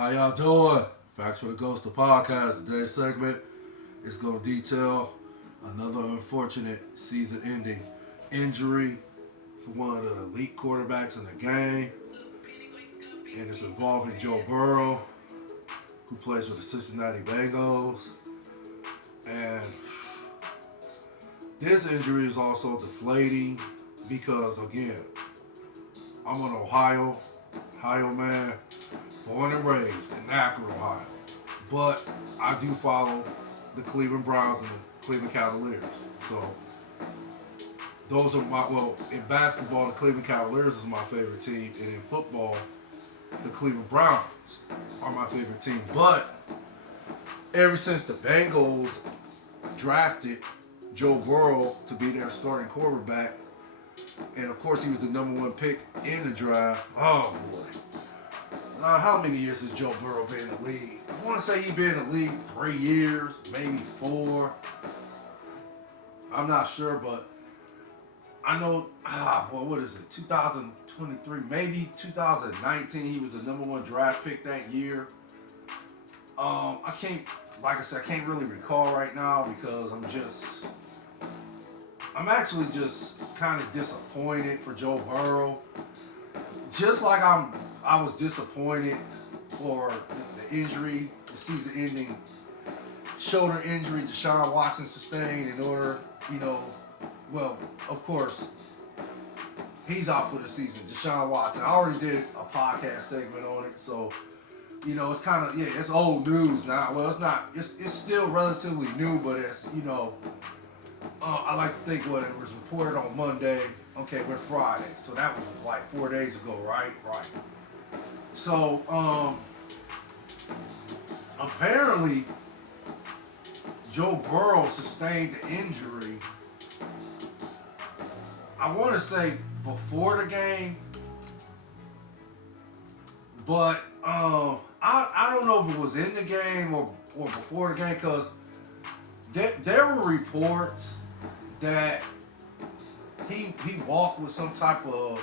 How y'all doing? Facts for the Ghost of Podcast. Today's segment is going to detail another unfortunate season-ending injury for one of the elite quarterbacks in the game, and it's involving Joe Burrow, who plays for the Cincinnati Bengals. And this injury is also deflating because, again, I'm an Ohio man, born and raised in Akron, Ohio. But I do follow the Cleveland Browns and the Cleveland Cavaliers. So those are in basketball, the Cleveland Cavaliers is my favorite team. And in football, the Cleveland Browns are my favorite team. But ever since the Bengals drafted Joe Burrow to be their starting quarterback, and of course he was the number one pick in the draft. Oh boy. How many years has Joe Burrow been in the league? I want to say he's been in the league 3 years, maybe 4. I'm not sure, but I know, what is it, 2023, maybe 2019, he was the number one draft pick that year. I can't really recall right now because I'm actually just kind of disappointed for Joe Burrow. Just like I was disappointed for the injury, the season-ending shoulder injury Deshaun Watson sustained in order, of course, he's out for the season, Deshaun Watson. I already did a podcast segment on it, so, it's kind of, it's old news now. Well, it's not, it's still relatively new, but it's, I like to think what it was reported on Monday. Okay, we're Friday, so that was like 4 days ago, right? Right. So, apparently, Joe Burrow sustained an injury. I want to say before the game, but I don't know if it was in the game or before the game, because there were reports that he walked with some type of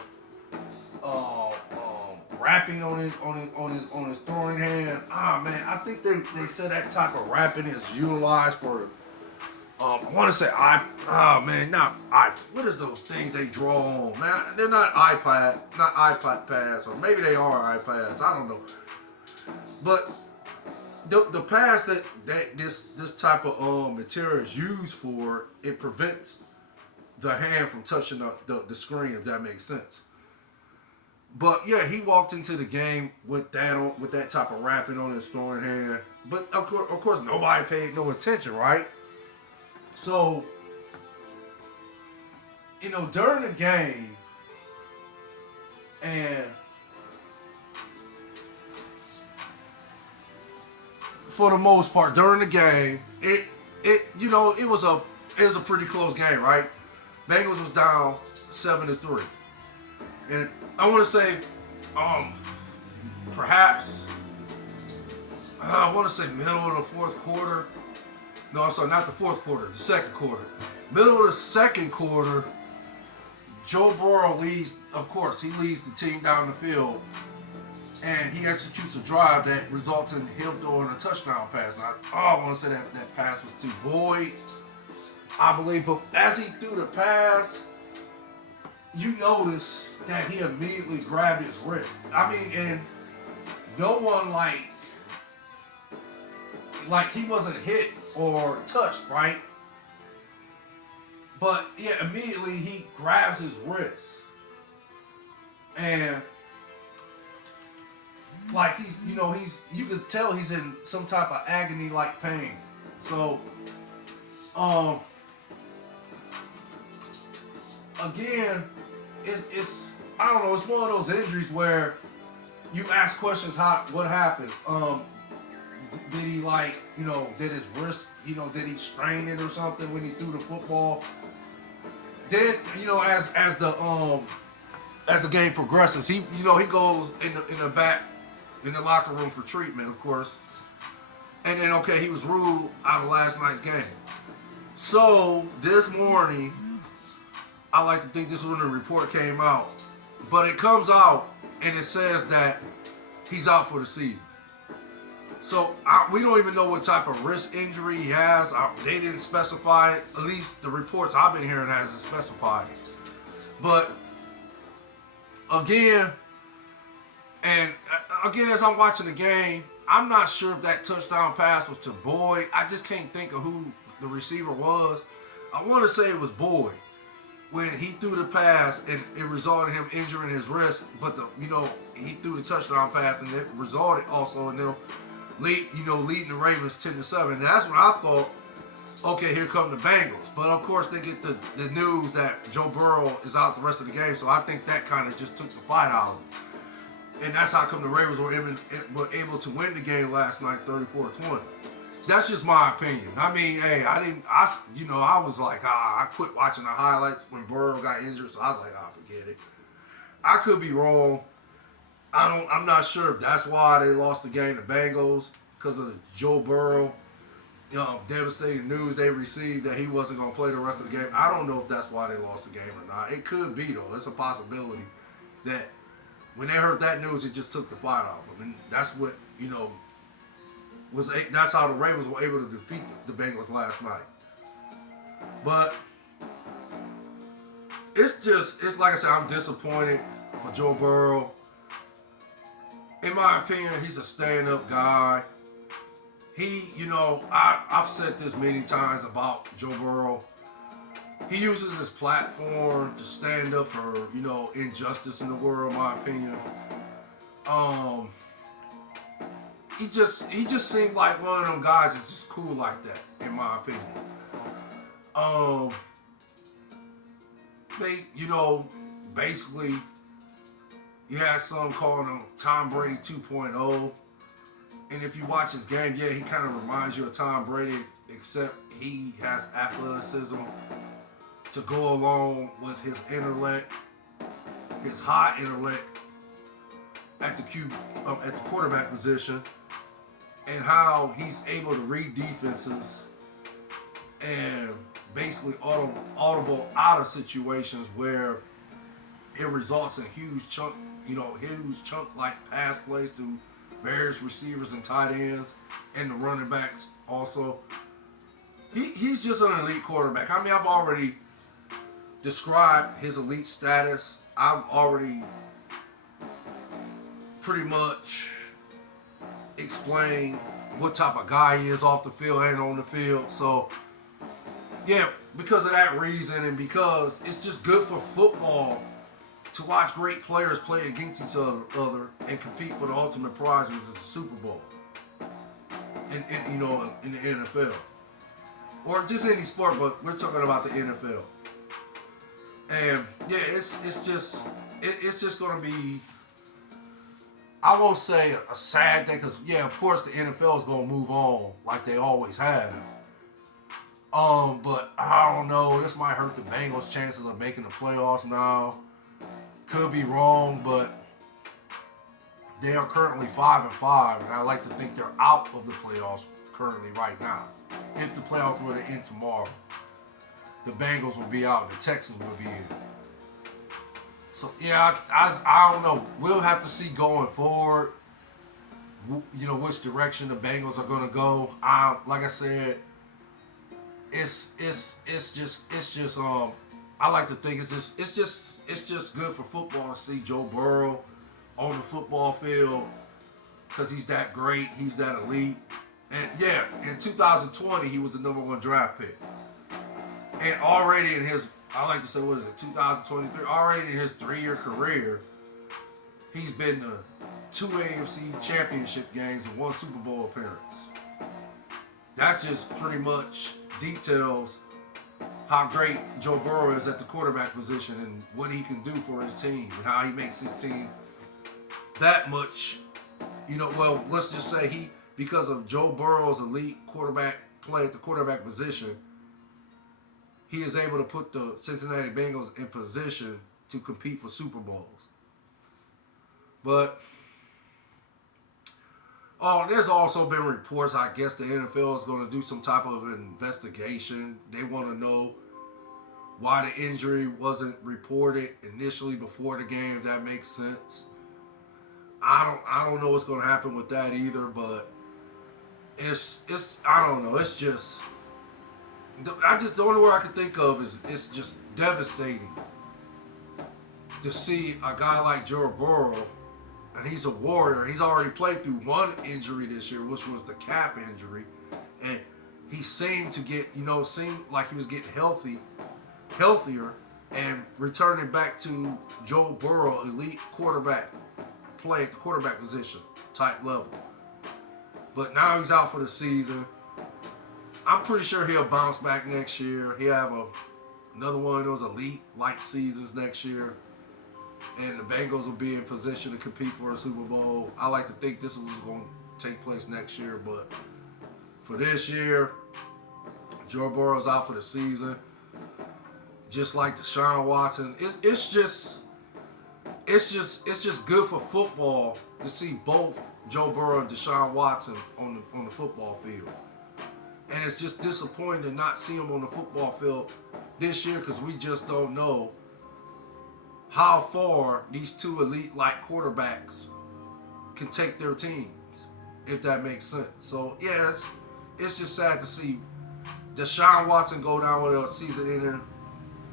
wrapping on his throwing hand. Man, I think they said that type of wrapping is utilized for I want to say what is those things they draw on? Man, they're not iPad pads, or maybe they are iPads. I don't know. But the pads that this type of material is used for, it prevents the hand from touching the screen, if that makes sense. But yeah, he walked into the game with that type of wrapping on his throwing hand. But of course, nobody paid no attention, right? So, during the game, and for the most part, during the game, it was a pretty close game, right? Bengals was down 7-3, and I want to say, perhaps, I want to say middle of the fourth quarter. No, I'm sorry, not the fourth quarter, the second quarter. Middle of the second quarter, Joe Burrow leads the team down the field, and he executes a drive that results in him throwing a touchdown pass. Now, I want to say that pass was to Boyd, I believe, but as he threw the pass, you notice that he immediately grabbed his wrist. I mean, and no one like he wasn't hit or touched, right? But yeah, immediately he grabs his wrist, and like you can tell he's in some type of agony like pain. So again, it's I don't know, it's one of those injuries where you ask questions, what happened? Did he did his wrist, did he strain it or something when he threw the football? Then, as the game progresses, he goes in the back in the locker room for treatment, of course. And then he was ruled out of last night's game. So this morning, I like to think this is when the report came out, but it comes out and it says that he's out for the season. So we don't even know what type of wrist injury he has. They didn't specify it. At least the reports I've been hearing hasn't specified it. But again, as I'm watching the game, I'm not sure if that touchdown pass was to Boyd. I just can't think of who the receiver was. I want to say it was Boyd when he threw the pass and it resulted in him injuring his wrist. But he threw the touchdown pass and it resulted also in them leading the Ravens 10-7. And that's when I thought, okay, here come the Bengals. But of course they get the news that Joe Burrow is out the rest of the game. So I think that kind of just took the fight out of him. And that's how come the Ravens were able to win the game last night, 34-20. That's just my opinion. I mean, hey, I was like, I quit watching the highlights when Burrow got injured, so I was like, forget it. I could be wrong. I'm not sure if that's why they lost the game to Bengals, because of the Joe Burrow, devastating news they received that he wasn't going to play the rest of the game. I don't know if that's why they lost the game or not. It could be, though. It's a possibility that when they heard that news, it just took the fight off them. And that's what, that's how the Ravens were able to defeat the Bengals last night. But it's like I said, I'm disappointed for Joe Burrow. In my opinion, he's a stand-up guy. I've said this many times about Joe Burrow. He uses his platform to stand up for, injustice in the world, in my opinion. He just seemed like one of them guys that's just cool like that, in my opinion. Basically, you had some calling him Tom Brady 2.0. And if you watch his game, yeah, he kind of reminds you of Tom Brady, except he has athleticism to go along with his intellect, his high intellect at the quarterback position, and how he's able to read defenses and basically audible out of situations where it results in huge chunk like pass plays to various receivers and tight ends and the running backs also. He's just an elite quarterback. I mean, I've already described his elite status. I've already pretty much explained what type of guy he is off the field and on the field. So, yeah, because of that reason and because it's just good for football to watch great players play against each other and compete for the ultimate prize, which is the Super Bowl. In the NFL. Or just any sport, but we're talking about the NFL. And yeah, it's just gonna be, I won't say a sad thing, because yeah, of course the NFL is gonna move on like they always have. But I don't know, this might hurt the Bengals' chances of making the playoffs now. Could be wrong, but they are currently 5-5, and I like to think they're out of the playoffs currently right now. If the playoffs were to end tomorrow, the Bengals will be out and the Texans will be in. So yeah, I don't know. We'll have to see going forward, which direction the Bengals are going to go. Like I said, it's just I like to think it's just good for football to see Joe Burrow on the football field, because he's that great, he's that elite. And yeah, in 2020 he was the #1 draft pick. And already in his, I like to say, 2023, already in his 3-year career, he's been to 2 AFC championship games and 1 Super Bowl appearance. That just pretty much details how great Joe Burrow is at the quarterback position and what he can do for his team and how he makes his team that much, well, let's just say because of Joe Burrow's elite quarterback play at the quarterback position, he is able to put the Cincinnati Bengals in position to compete for Super Bowls. But there's also been reports, I guess the NFL is going to do some type of investigation. They want to know why the injury wasn't reported initially before the game, if that makes sense. I don't know what's going to happen with that either, but it's I don't know. It's just the only word I can think of is it's just devastating to see a guy like Joe Burrow, and he's a warrior. He's already played through one injury this year, which was the calf injury, and he seemed to get, seemed like he was getting healthier, and returning back to Joe Burrow, elite quarterback, play at the quarterback position type level. But now he's out for the season. I'm pretty sure he'll bounce back next year. He'll have another one of those elite-like seasons next year. And the Bengals will be in position to compete for a Super Bowl. I like to think this was going to take place next year. But for this year, Joe Burrow's out for the season. Just like Deshaun Watson. It's just good for football to see both Joe Burrow and Deshaun Watson on the football field. And it's just disappointing to not see them on the football field this year because we just don't know how far these two elite-like quarterbacks can take their teams, if that makes sense. So, yeah, it's just sad to see Deshaun Watson go down with a season-ending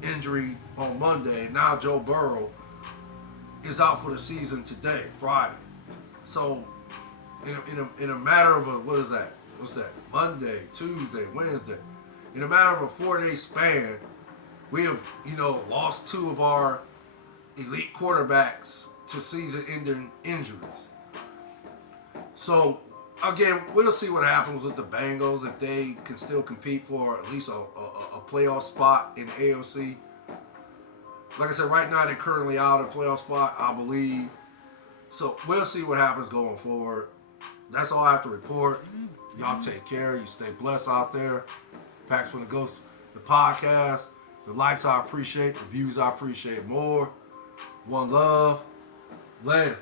injury on Monday. Now Joe Burrow is out for the season today, Friday. So, in a matter of what is that? What's that? Monday, Tuesday, Wednesday. In a matter of a 4-day span, we have, lost two of our elite quarterbacks to season-ending injuries. So, again, we'll see what happens with the Bengals if they can still compete for at least a playoff spot in the AFC. Like I said, right now they're currently out of playoff spot, I believe. So, we'll see what happens going forward. That's all I have to report. Y'all take care. You stay blessed out there. Packs from the Ghost, the podcast. The likes I appreciate. The views I appreciate more. One love. Later.